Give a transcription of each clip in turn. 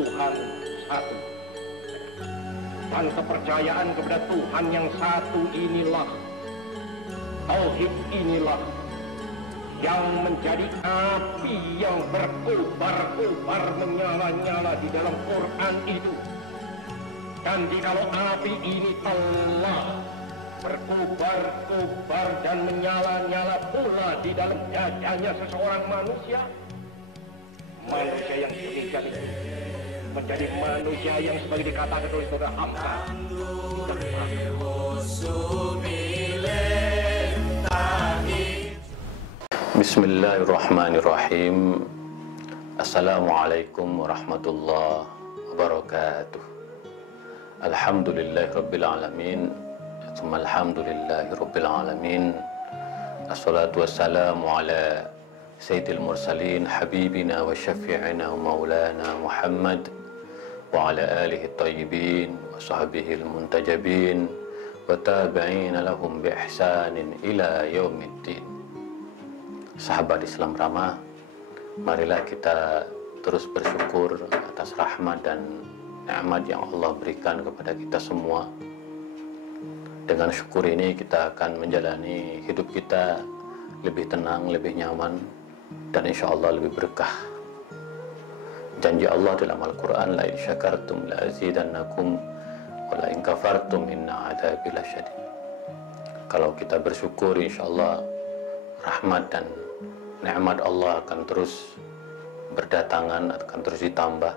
Tuhan satu. Dan kepercayaan kepada Tuhan yang satu inilah, tauhid inilah yang menjadi api yang berkobar-kobar menyala-nyala di dalam Quran itu. Dan jikalau api ini telah berkobar-kobar dan menyala-nyala pula di dalam dadanya seseorang manusia, manusia yang demikian itu menjadi manusia yang sebagai dikatakan oleh saudara Hamka. Bismillahirrahmanirrahim. Assalamualaikum warahmatullahi wabarakatuh. Alhamdulillahirabbil alamin. Tsumma alhamdulillahirabbil alamin. Assalatu wassalamu ala sayyidil mursalin habibina wa syafi'ina wa maulana Muhammad wa ala alihi thayyibin wa sahbihi al-muntajabin wa tabi'ina lahum bi ihsanin ila yaumiddin. Sahabat Islam Ramah, marilah kita terus bersyukur atas rahmat dan nikmat yang Allah berikan kepada kita semua. Dengan syukur ini kita akan menjalani hidup kita lebih tenang, lebih nyaman, dan insya Allah lebih berkah. Janji Allah dalam Al-Quran, la in syakartum la azidannakum wa la in kafartum inna adzabi lasyadid. Kalau kita bersyukur, insya Allah rahmat dan nikmat Allah akan terus berdatangan, akan terus ditambah.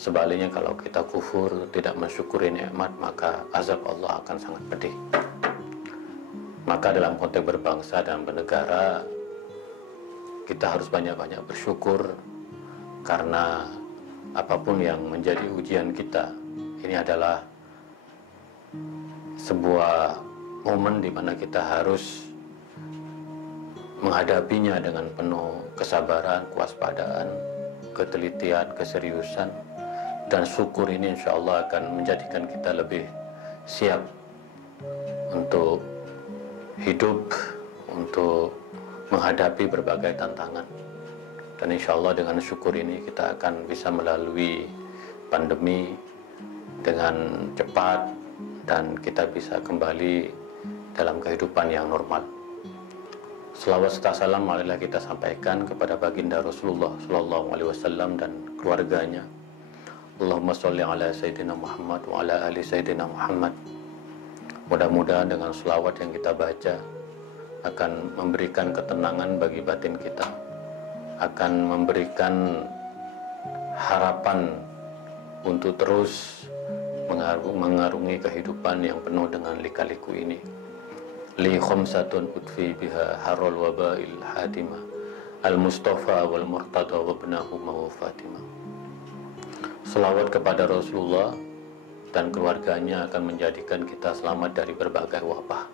Sebaliknya kalau kita kufur, tidak mensyukuri nikmat, maka azab Allah akan sangat pedih. Maka dalam konteks berbangsa dan bernegara, kita harus banyak-banyak bersyukur, karena apapun yang menjadi ujian kita, ini adalah sebuah momen di mana kita harus menghadapinya dengan penuh kesabaran, kewaspadaan, ketelitian, keseriusan, dan syukur ini insya Allah akan menjadikan kita lebih siap untuk hidup, untuk menghadapi berbagai tantangan. Dan insya Allah dengan syukur ini kita akan bisa melalui pandemi dengan cepat, dan kita bisa kembali dalam kehidupan yang normal. Selawat serta salam marilah kita sampaikan kepada baginda Rasulullah Sallallahu Alaihi Wasallam dan keluarganya. Allahumma sholli ala Sayyidina Muhammad wa ala ali Sayyidina Muhammad. Mudah-mudahan dengan selawat yang kita baca akan memberikan ketenangan bagi batin kita, akan memberikan harapan untuk terus mengarungi kehidupan yang penuh dengan lika-liku ini. Li khamsatun utfi biha harul wabail hadimah al-Mustafa wal Murtada wa ibnahuma wa Fatimah. Selawat kepada Rasulullah dan keluarganya akan menjadikan kita selamat dari berbagai wabah.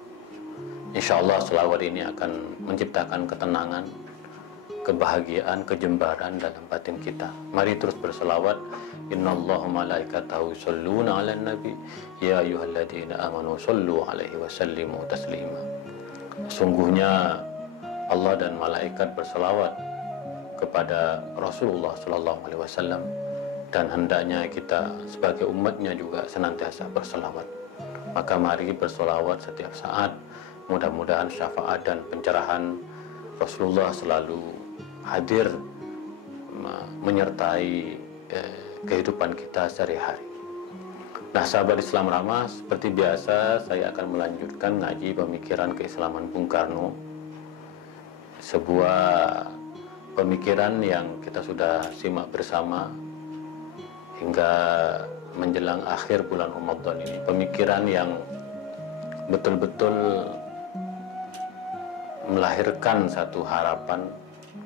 Insya Allah selawat ini akan menciptakan ketenangan, kebahagiaan, kejembaran dalam batin kita. Mari terus berselawat. Innallaha malaikatahu yusholluna 'alan nabi ya ayyuhalladzina amanu shollu 'alaihi wa sallimu taslima. Sungguhnya Allah dan malaikat berselawat kepada Rasulullah sallallahu alaihi wasallam, dan hendaknya kita sebagai umatnya juga senantiasa berselawat. Maka mari berselawat setiap saat. Mudah-mudahan syafaat dan pencerahan Rasulullah selalu hadir menyertai kehidupan kita sehari-hari. Nah, sahabat Islam Ramah, seperti biasa saya akan melanjutkan ngaji pemikiran keislaman Bung Karno. Sebuah pemikiran yang kita sudah simak bersama hingga menjelang akhir bulan Ramadan ini. Pemikiran yang betul-betul melahirkan satu harapan,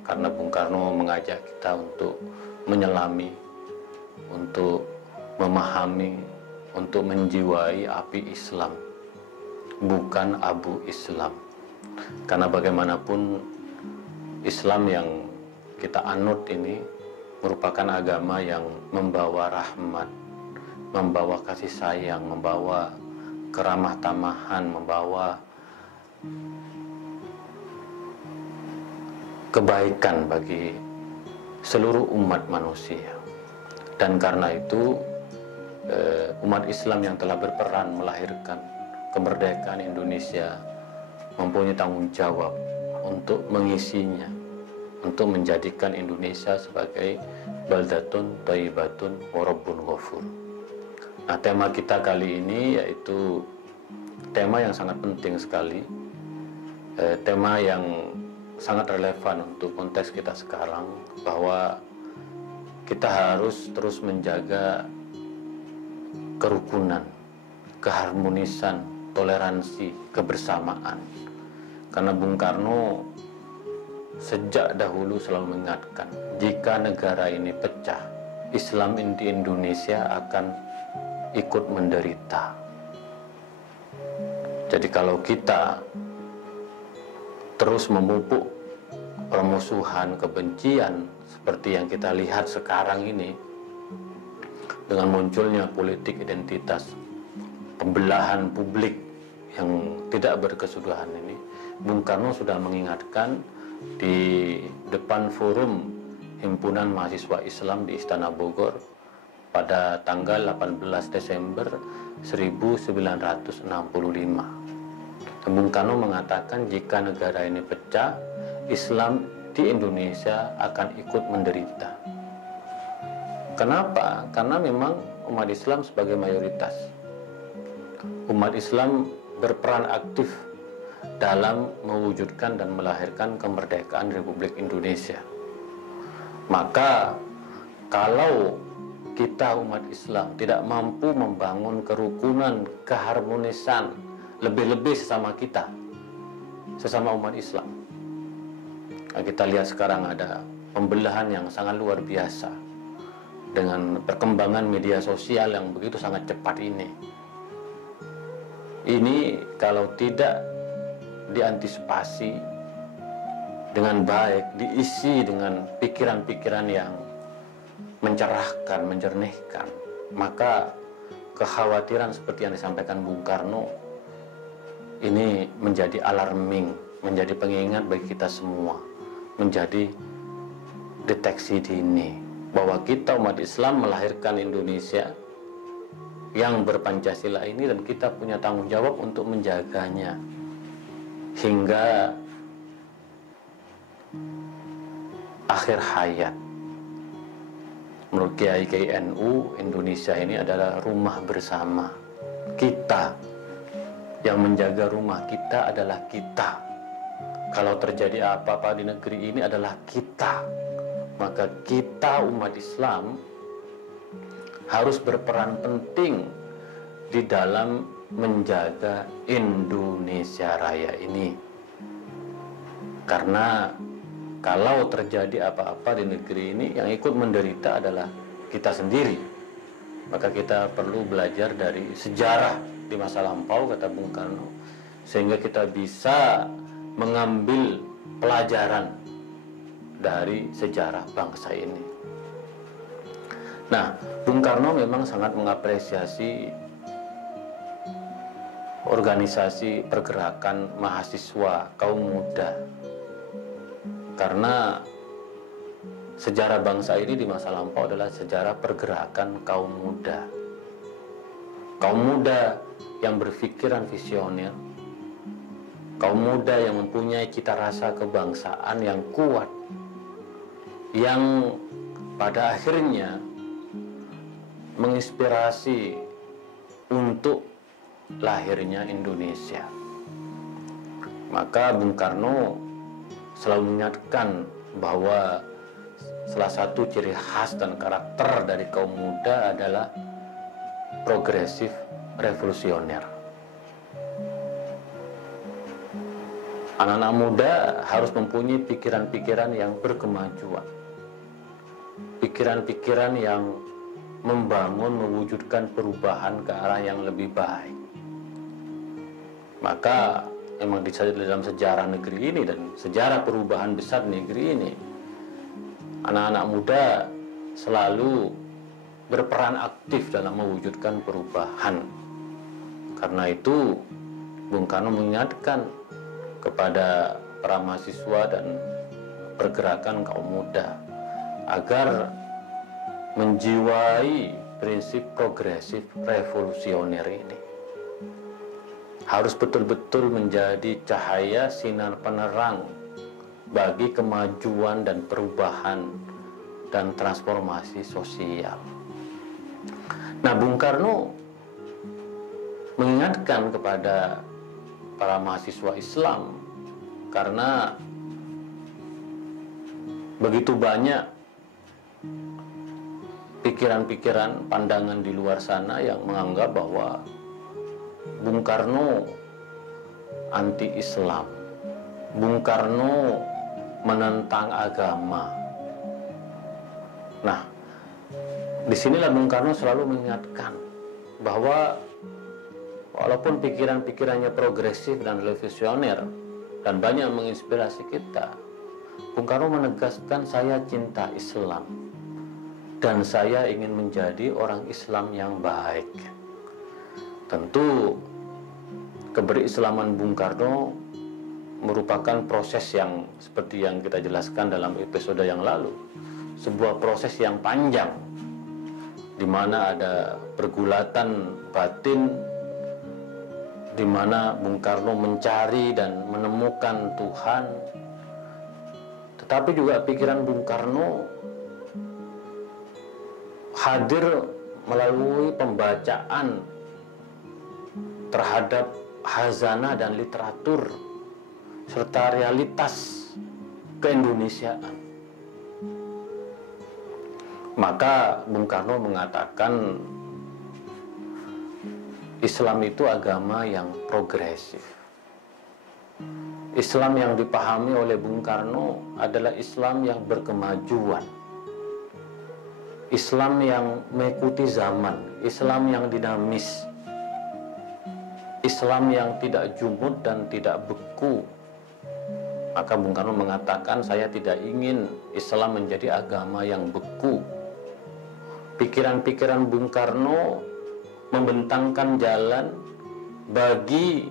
karena Bung Karno mengajak kita untuk menyelami, untuk memahami, untuk menjiwai api Islam, bukan abu Islam. Karena bagaimanapun Islam yang kita anut ini merupakan agama yang membawa rahmat, membawa kasih sayang, membawa keramah tamahan, membawa kebaikan bagi seluruh umat manusia. Dan karena itu umat Islam yang telah berperan melahirkan kemerdekaan Indonesia mempunyai tanggung jawab untuk mengisinya, untuk menjadikan Indonesia sebagai baldatun thayyibatun wa rabbun ghafur. Nah, tema kita kali ini yaitu tema yang sangat penting sekali, tema yang sangat relevan untuk konteks kita sekarang, bahwa kita harus terus menjaga kerukunan, keharmonisan, toleransi, kebersamaan. Karena Bung Karno sejak dahulu selalu mengingatkan, jika negara ini pecah, Islam di Indonesia akan ikut menderita. Jadi kalau kita terus memupuk permusuhan, kebencian seperti yang kita lihat sekarang ini, dengan munculnya politik identitas, pembelahan publik yang tidak berkesudahan ini, Bung Karno sudah mengingatkan di depan forum Himpunan Mahasiswa Islam di Istana Bogor pada tanggal 18 Desember 1965. Bung Karno mengatakan jika negara ini pecah, Islam di Indonesia akan ikut menderita. Kenapa? Karena memang umat Islam sebagai mayoritas. Umat Islam berperan aktif dalam mewujudkan dan melahirkan kemerdekaan Republik Indonesia. Maka kalau kita umat Islam tidak mampu membangun kerukunan, keharmonisan, lebih-lebih sesama kita, sesama umat Islam. Nah, kita lihat sekarang ada pembelahan yang sangat luar biasa dengan perkembangan media sosial yang begitu sangat cepat ini. Ini kalau tidak diantisipasi dengan baik, diisi dengan pikiran-pikiran yang mencerahkan, menjernihkan, maka kekhawatiran seperti yang disampaikan Bung Karno ini menjadi alarming, menjadi pengingat bagi kita semua, menjadi deteksi dini bahwa kita umat Islam melahirkan Indonesia yang berpancasila ini, dan kita punya tanggung jawab untuk menjaganya hingga akhir hayat. Menurut Kiai NU, Indonesia ini adalah rumah bersama kita. Yang menjaga rumah kita adalah kita. Kalau terjadi apa-apa di negeri ini adalah kita. Maka kita umat Islam harus berperan penting di dalam menjaga Indonesia Raya ini. Karena kalau terjadi apa-apa di negeri ini, yang ikut menderita adalah kita sendiri. Maka kita perlu belajar dari sejarah di masa lampau, kata Bung Karno, sehingga kita bisa mengambil pelajaran dari sejarah bangsa ini. Nah, Bung Karno memang sangat mengapresiasi organisasi pergerakan mahasiswa kaum muda, karena sejarah bangsa ini di masa lampau adalah sejarah pergerakan kaum muda. Kaum muda yang berpikiran visioner, kaum muda yang mempunyai cita rasa kebangsaan yang kuat, yang pada akhirnya menginspirasi untuk lahirnya Indonesia. Maka Bung Karno selalu mengingatkan bahwa salah satu ciri khas dan karakter dari kaum muda adalah progresif revolusioner. Anak-anak muda harus mempunyai pikiran-pikiran yang berkemajuan, pikiran-pikiran yang membangun, mewujudkan perubahan ke arah yang lebih baik. Maka memang di dalam sejarah negeri ini dan sejarah perubahan besar negeri ini, anak-anak muda selalu berperan aktif dalam mewujudkan perubahan. Karena itu Bung Karno mengingatkan kepada para mahasiswa dan pergerakan kaum muda agar menjiwai prinsip progresif revolusioner ini. Harus betul-betul menjadi cahaya sinar penerang bagi kemajuan dan perubahan dan transformasi sosial. Nah, Bung Karno mengingatkan kepada para mahasiswa Islam karena begitu banyak pikiran-pikiran, pandangan di luar sana yang menganggap bahwa Bung Karno anti-Islam, Bung Karno menentang agama. Nah, disinilah Bung Karno selalu mengingatkan bahwa walaupun pikiran-pikirannya progresif dan revolusioner dan banyak menginspirasi kita, Bung Karno menegaskan, saya cinta Islam dan saya ingin menjadi orang Islam yang baik. Tentu keberislaman Bung Karno merupakan proses yang seperti yang kita jelaskan dalam episode yang lalu, sebuah proses yang panjang di mana ada pergulatan batin, di mana Bung Karno mencari dan menemukan Tuhan. Tetapi juga pikiran Bung Karno hadir melalui pembacaan terhadap khazanah dan literatur serta realitas keindonesiaan. Maka Bung Karno mengatakan Islam itu agama yang progresif. Islam yang dipahami oleh Bung Karno adalah Islam yang berkemajuan, Islam yang mengikuti zaman, Islam yang dinamis, Islam yang tidak jumud dan tidak beku. Maka Bung Karno mengatakan, saya tidak ingin Islam menjadi agama yang beku. Pikiran-pikiran Bung Karno membentangkan jalan bagi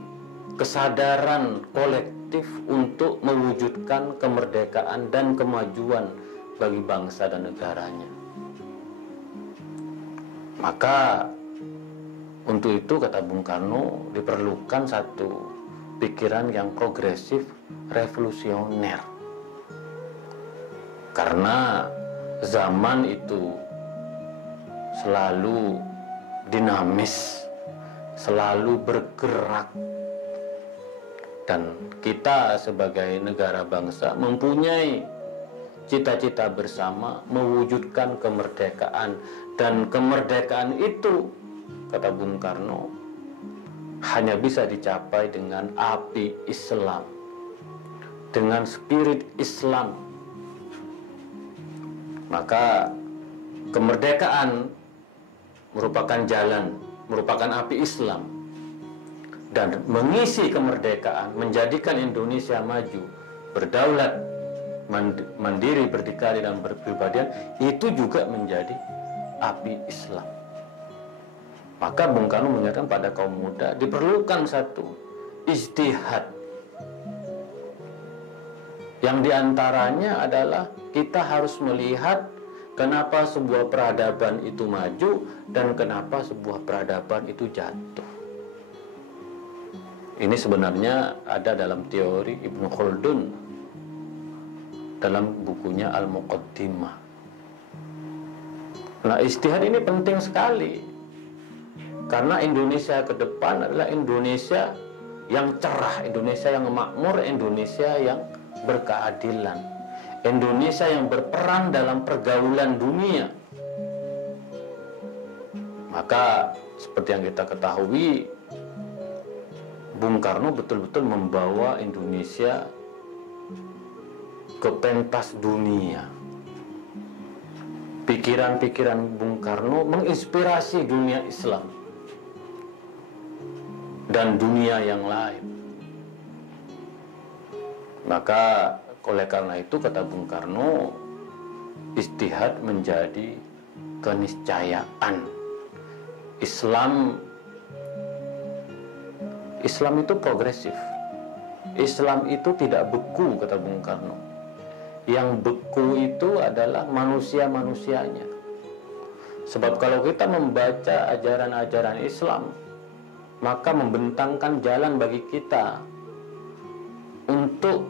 kesadaran kolektif untuk mewujudkan kemerdekaan dan kemajuan bagi bangsa dan negaranya. Maka untuk itu, kata Bung Karno, diperlukan satu pikiran yang progresif revolusioner. Karena zaman itu selalu dinamis, selalu bergerak. Dan kita sebagai negara bangsa mempunyai cita-cita bersama mewujudkan kemerdekaan. Dan kemerdekaan itu, kata Bung Karno, hanya bisa dicapai dengan api Islam, dengan spirit Islam. Maka kemerdekaan merupakan jalan, merupakan api Islam. Dan mengisi kemerdekaan, menjadikan Indonesia maju, berdaulat, mandiri, berdikari, dan berpribadian, itu juga menjadi api Islam. Maka Bung Karno mengingatkan pada kaum muda, diperlukan satu ijtihad, yang diantaranya adalah kita harus melihat kenapa sebuah peradaban itu maju dan kenapa sebuah peradaban itu jatuh. Ini sebenarnya ada dalam teori Ibnu Khaldun dalam bukunya Al-Muqaddimah. Nah, ijtihad ini penting sekali karena Indonesia ke depan adalah Indonesia yang cerah, Indonesia yang makmur, Indonesia yang berkeadilan, Indonesia yang berperan dalam pergaulan dunia. Maka seperti yang kita ketahui, Bung Karno betul-betul membawa Indonesia ke pentas dunia. Pikiran-pikiran Bung Karno menginspirasi dunia Islam dan dunia yang lain. Maka oleh karena itu, kata Bung Karno, ijtihad menjadi keniscayaan. Islam itu progresif. Islam itu tidak beku, kata Bung Karno. Yang beku itu adalah manusia-manusianya. Sebab kalau kita membaca ajaran-ajaran Islam, maka membentangkan jalan bagi kita untuk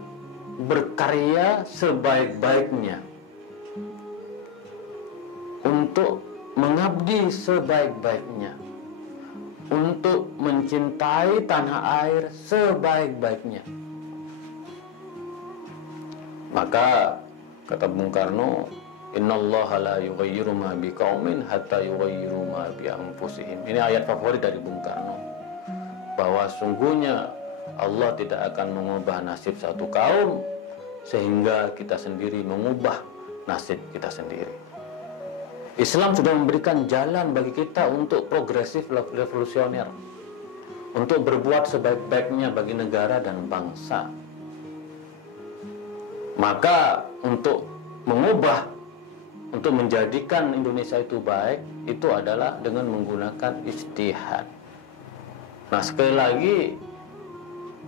berkarya sebaik-baiknya, untuk mengabdi sebaik-baiknya, untuk mencintai tanah air sebaik-baiknya. Maka kata Bung Karno, innallaha la yughayyiru ma biqaumin hatta yughayyiru ma bi anfusihim. Ini ayat favorit dari Bung Karno, bahwa sungguhnya Allah tidak akan mengubah nasib satu kaum sehingga kita sendiri mengubah nasib kita sendiri. Islam sudah memberikan jalan bagi kita untuk progresif revolusioner, untuk berbuat sebaik-baiknya bagi negara dan bangsa. Maka untuk mengubah, untuk menjadikan Indonesia itu baik, itu adalah dengan menggunakan ijtihad. Nah, sekali lagi,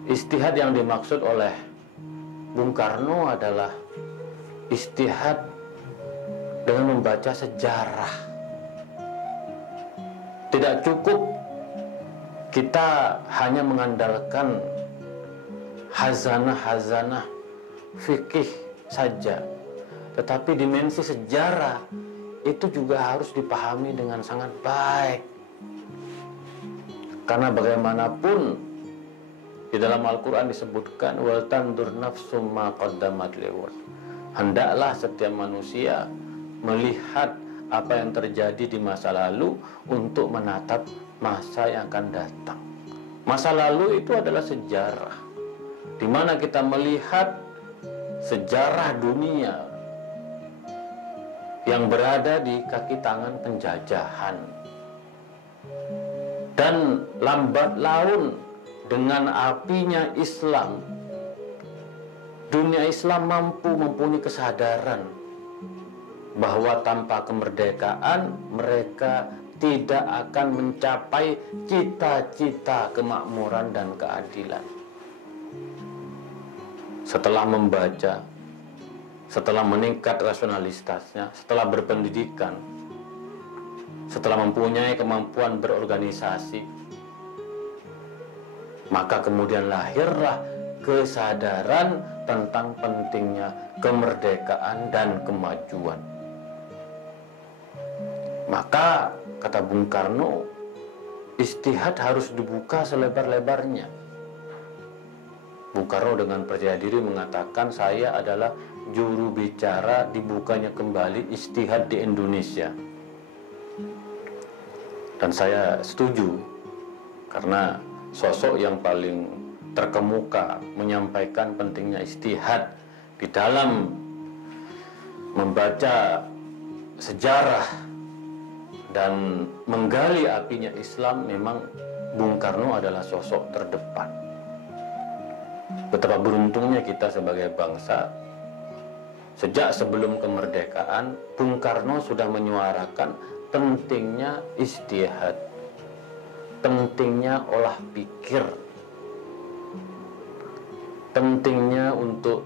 ijtihad yang dimaksud oleh Bung Karno adalah ijtihad dengan membaca sejarah. Tidak cukup kita hanya mengandalkan hazanah-hazanah fikih saja, tetapi dimensi sejarah itu juga harus dipahami dengan sangat baik. Karena bagaimanapun di dalam Al-Quran disebutkan wal tandur nafsum ma qaddamat liwat. Hendaklah setiap manusia melihat apa yang terjadi di masa lalu untuk menatap masa yang akan datang. Masa lalu itu adalah sejarah, di mana kita melihat sejarah dunia yang berada di kaki tangan penjajahan. Dan lambat laun dengan apinya Islam, dunia Islam mempunyai kesadaran bahwa tanpa kemerdekaan mereka tidak akan mencapai cita-cita kemakmuran dan keadilan. Setelah membaca, setelah meningkat rasionalitasnya, setelah berpendidikan, setelah mempunyai kemampuan berorganisasi, maka kemudian lahirlah kesadaran tentang pentingnya kemerdekaan dan kemajuan. Maka kata Bung Karno, ijtihad harus dibuka selebar-lebarnya. Bung Karno dengan percaya diri mengatakan, saya adalah juru bicara dibukanya kembali ijtihad di Indonesia. Dan saya setuju, karena sosok yang paling terkemuka menyampaikan pentingnya ijtihad di dalam membaca sejarah dan menggali apinya Islam, memang Bung Karno adalah sosok terdepan. Betapa beruntungnya kita sebagai bangsa, sejak sebelum kemerdekaan Bung Karno sudah menyuarakan pentingnya ijtihad, pentingnya olah pikir, pentingnya untuk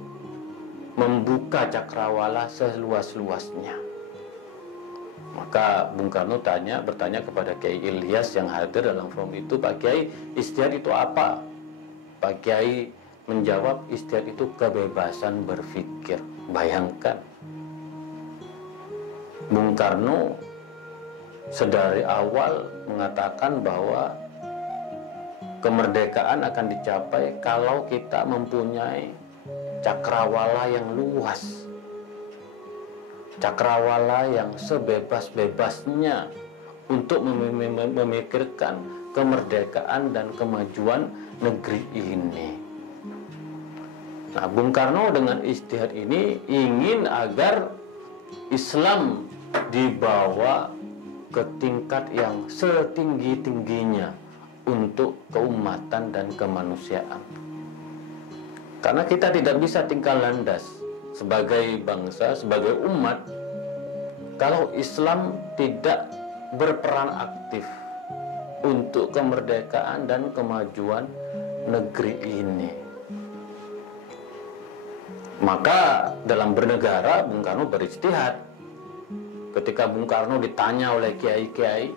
membuka cakrawala seluas-luasnya. Maka Bung Karno bertanya kepada Kiai Ilyas yang hadir dalam forum itu, Pak Kiai, ijtihad itu apa? Pak Kiai menjawab, ijtihad itu kebebasan berpikir. Bayangkan, Bung Karno sedari awal mengatakan bahwa kemerdekaan akan dicapai kalau kita mempunyai cakrawala yang luas, cakrawala yang sebebas-bebasnya untuk memikirkan kemerdekaan dan kemajuan negeri ini. Nah, Bung Karno dengan ijtihad ini ingin agar Islam dibawa ke tingkat yang setinggi-tingginya untuk keumatan dan kemanusiaan. Karena kita tidak bisa tinggal landas sebagai bangsa, sebagai umat, kalau Islam tidak berperan aktif untuk kemerdekaan dan kemajuan negeri ini. Maka dalam bernegara, Bung Karno berijtihad. Ketika Bung Karno ditanya oleh kiai-kiai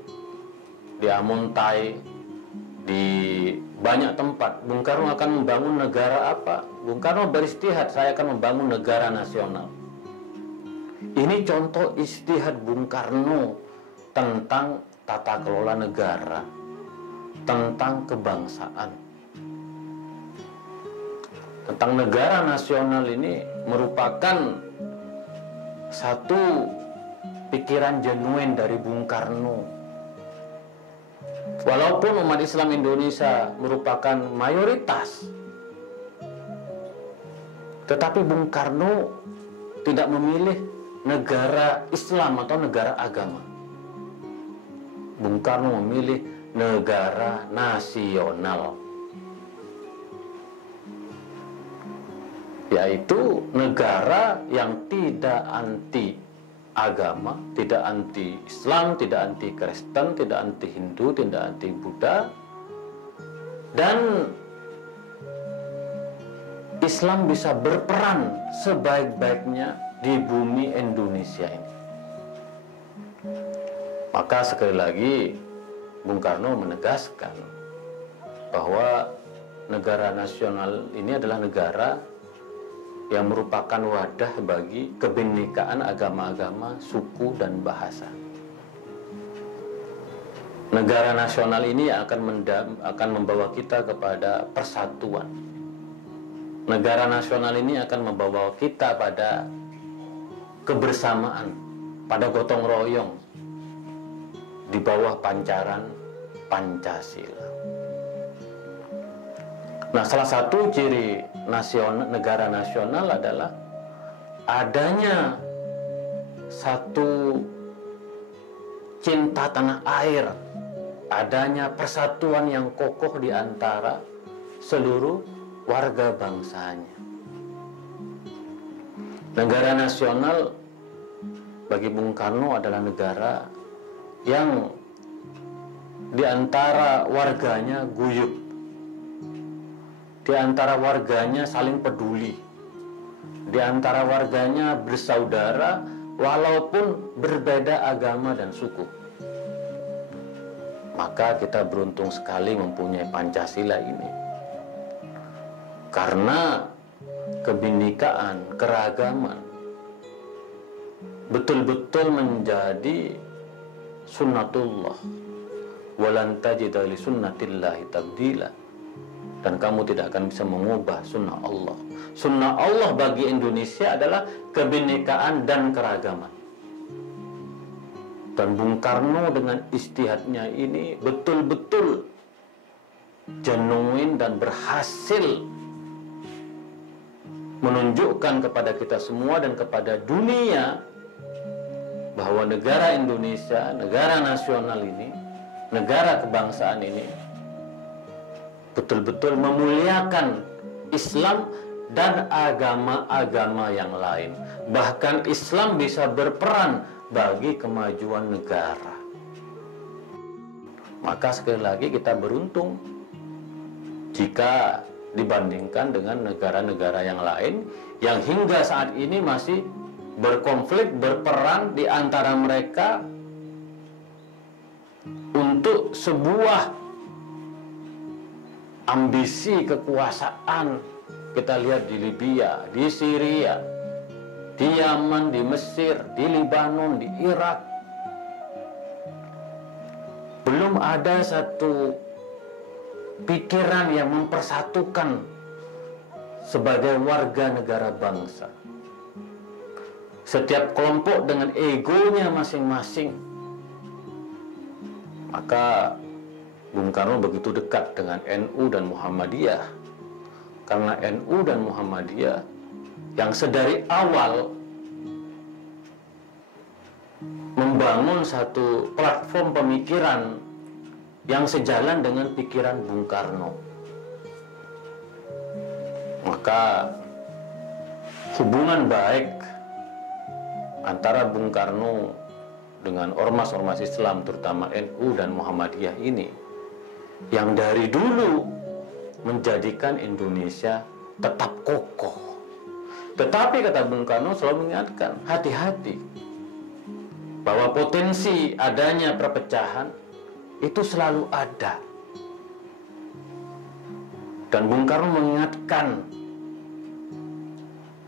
di Amuntai, di banyak tempat, Bung Karno akan membangun negara apa? Bung Karno beristihad, saya akan membangun negara nasional. Ini contoh istihad Bung Karno tentang tata kelola negara, tentang kebangsaan. Tentang negara nasional ini merupakan satu pikiran genuine dari Bung Karno. Walaupun umat Islam Indonesia merupakan mayoritas, tetapi Bung Karno tidak memilih negara Islam atau negara agama. Bung Karno memilih negara nasional, yaitu negara yang tidak anti agama, tidak anti Islam, tidak anti Kristen, tidak anti Hindu, tidak anti Buddha, dan Islam bisa berperan sebaik-baiknya di bumi Indonesia ini. Maka sekali lagi Bung Karno menegaskan bahwa negara nasional ini adalah negara yang merupakan wadah bagi kebinekaan agama-agama, suku, dan bahasa. Negara nasional ini akan membawa kita kepada persatuan. Negara nasional ini akan membawa kita pada kebersamaan, pada gotong royong di bawah pancaran Pancasila. Nah, salah satu ciri negara nasional adalah adanya satu cinta tanah air, adanya persatuan yang kokoh di antara seluruh warga bangsanya. Negara nasional bagi Bung Karno adalah negara yang di antara warganya guyup, di antara warganya saling peduli, di antara warganya bersaudara walaupun berbeda agama dan suku. Maka kita beruntung sekali mempunyai Pancasila ini, karena kebinekaan, keragaman betul-betul menjadi sunnatullah, walan tajida li sunnatillahi tabdila. Dan kamu tidak akan bisa mengubah sunnah Allah. Sunnah Allah bagi Indonesia adalah kebinekaan dan keragaman. Dan Bung Karno dengan istihadnya ini betul-betul genuine dan berhasil menunjukkan kepada kita semua dan kepada dunia bahwa negara Indonesia, negara nasional ini, negara kebangsaan ini betul-betul memuliakan Islam dan agama-agama yang lain. Bahkan Islam bisa berperan bagi kemajuan negara. Maka sekali lagi kita beruntung jika dibandingkan dengan negara-negara yang lain yang hingga saat ini masih berkonflik, berperang di antara mereka untuk sebuah ambisi kekuasaan. Kita lihat di Libya, di Syria, di Yaman, di Mesir, di Lebanon, di Irak. Belum ada satu pikiran yang mempersatukan sebagai warga negara bangsa. Setiap kelompok dengan egonya masing-masing. Maka Bung Karno begitu dekat dengan NU dan Muhammadiyah, karena NU dan Muhammadiyah yang sedari awal membangun satu platform pemikiran yang sejalan dengan pikiran Bung Karno. Maka hubungan baik antara Bung Karno dengan ormas-ormas Islam, terutama NU dan Muhammadiyah ini, yang dari dulu menjadikan Indonesia tetap kokoh. Tetapi kata Bung Karno selalu mengingatkan, hati-hati, bahwa potensi adanya perpecahan itu selalu ada. Dan Bung Karno mengingatkan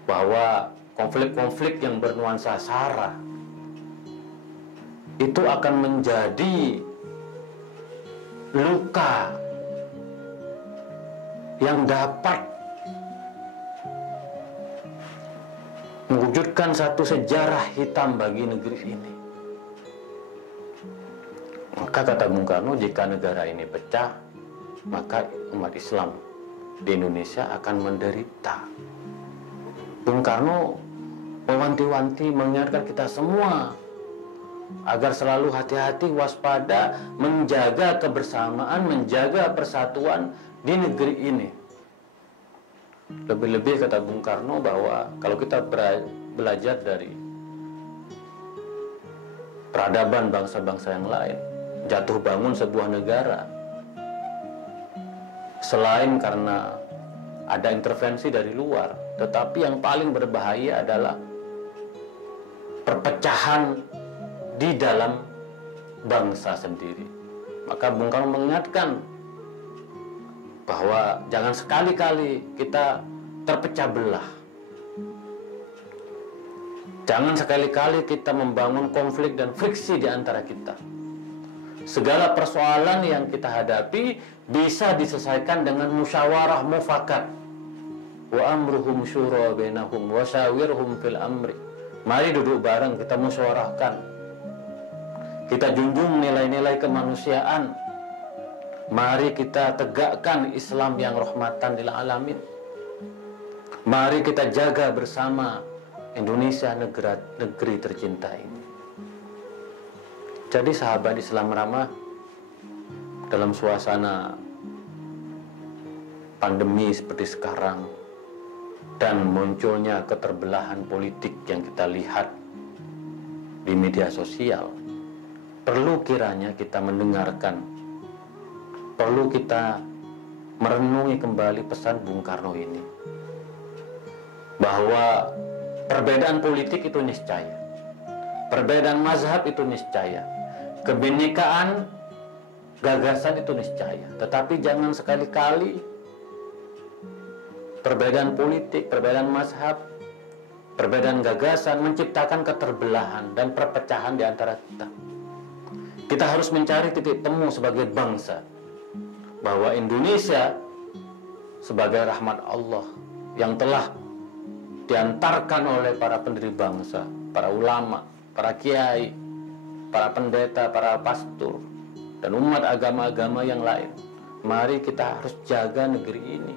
bahwa konflik-konflik yang bernuansa SARA itu akan menjadi luka yang dapat mewujudkan satu sejarah hitam bagi negeri ini. Maka kata Bung Karno, jika negara ini pecah, maka umat Islam di Indonesia akan menderita. Bung Karno mewanti-wanti mengingatkan kita semua agar selalu hati-hati, waspada, menjaga kebersamaan, menjaga persatuan di negeri ini. Lebih-lebih kata Bung Karno bahwa kalau kita belajar dari peradaban bangsa-bangsa yang lain, jatuh bangun sebuah negara selain karena ada intervensi dari luar, tetapi yang paling berbahaya adalah perpecahan di dalam bangsa sendiri. Maka Bung Karno mengingatkan bahwa jangan sekali-kali kita terpecah belah. Jangan sekali-kali kita membangun konflik dan friksi di antara kita. Segala persoalan yang kita hadapi bisa diselesaikan dengan musyawarah mufakat. Wa amruhum syura bainahum wa syawirhum fil amri. Mari duduk bareng, kita musyawarahkan. Kita junjung nilai-nilai kemanusiaan. Mari kita tegakkan Islam yang rahmatan lil alamin. Mari kita jaga bersama Indonesia, negeri tercinta ini. Jadi sahabat Islam ramah, dalam suasana pandemi seperti sekarang dan munculnya keterbelahan politik yang kita lihat di media sosial, perlu kiranya kita mendengarkan, perlu kita merenungi kembali pesan Bung Karno ini, bahwa perbedaan politik itu niscaya, perbedaan mazhab itu niscaya, kebinekaan gagasan itu niscaya, tetapi jangan sekali-kali perbedaan politik, perbedaan mazhab, perbedaan gagasan menciptakan keterbelahan dan perpecahan di antara kita. Kita harus mencari titik temu sebagai bangsa, bahwa Indonesia sebagai rahmat Allah yang telah diantarkan oleh para pendiri bangsa, para ulama, para kiai, para pendeta, para pastor, dan umat agama-agama yang lain. Mari kita harus jaga negeri ini.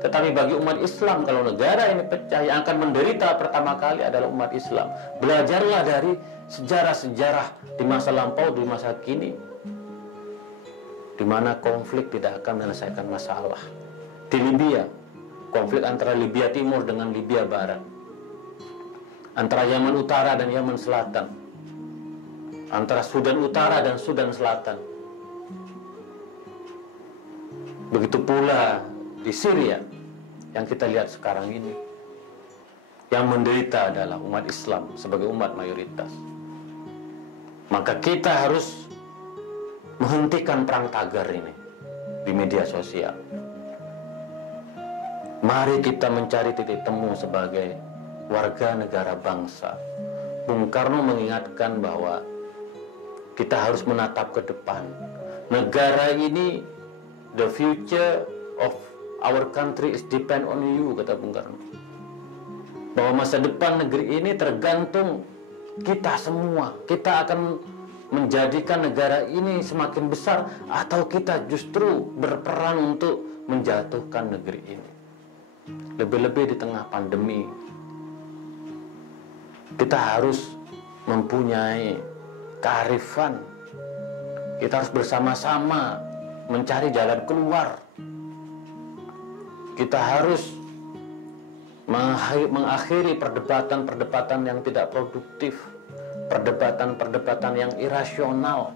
Tetapi bagi umat Islam, kalau negara ini pecah, yang akan menderita pertama kali adalah umat Islam. Belajarlah dari sejarah-sejarah di masa lampau, di masa kini, di mana konflik tidak akan menyelesaikan masalah. Di Libya, konflik antara Libya Timur dengan Libya Barat, antara Yaman Utara dan Yaman Selatan, antara Sudan Utara dan Sudan Selatan. Begitu pula di Syria yang kita lihat sekarang ini. Yang menderita adalah umat Islam sebagai umat mayoritas. Maka kita harus menghentikan perang tagar ini di media sosial. Mari kita mencari titik temu sebagai warga negara bangsa. Bung Karno mengingatkan bahwa kita harus menatap ke depan. Negara ini, the future of our country is depend on you, kata Bung Karno. Bahwa masa depan negeri ini tergantung kita semua. Kita akan menjadikan negara ini semakin besar atau kita justru berperan untuk menjatuhkan negeri ini. Lebih-lebih di tengah pandemi, kita harus mempunyai kearifan. Kita harus bersama-sama mencari jalan keluar. Kita harus mengakhiri perdebatan-perdebatan yang tidak produktif, perdebatan-perdebatan yang irasional.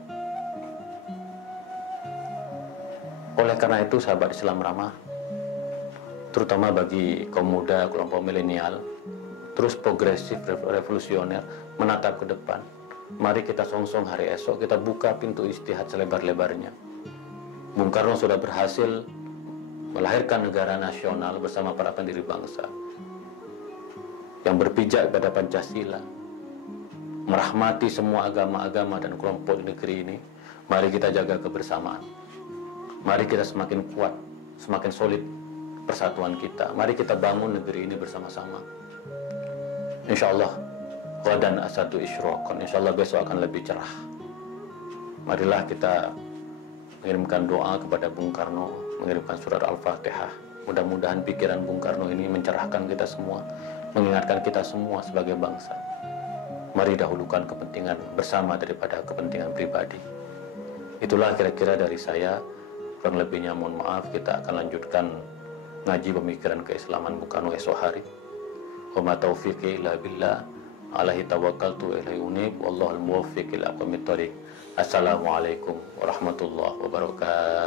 Oleh karena itu, sahabat Islam ramah, terutama bagi kaum muda, kelompok milenial, terus progresif, revolusioner, menatap ke depan. Mari kita songsong hari esok, kita buka pintu istihad selebar-lebarnya. Bung Karno sudah berhasil melahirkan negara nasional bersama para pendiri bangsa yang berpijak pada Pancasila, merahmati semua agama-agama dan kelompok di negeri ini. Mari kita jaga kebersamaan. Mari kita semakin kuat, semakin solid persatuan kita. Mari kita bangun negeri ini bersama-sama. Insya Allah, wadan asadu isyrokon. Insya Allah besok akan lebih cerah. Marilah kita mengirimkan doa kepada Bung Karno, mengirimkan surat Al-Fatihah. Mudah-mudahan pikiran Bung Karno ini mencerahkan kita semua, mengingatkan kita semua sebagai bangsa. Mari dahulukan kepentingan bersama daripada kepentingan pribadi. Itulah kira-kira dari saya. Kurang lebihnya mohon maaf. Kita akan lanjutkan ngaji pemikiran keislaman Bung Karno esok hari. Wa ma taufiqi illa billah, alaihi tawakkaltu ilaihi unib, wallahul muwaffiq ila aqwamit thoriq. Assalamualaikum warahmatullahi wabarakatuh.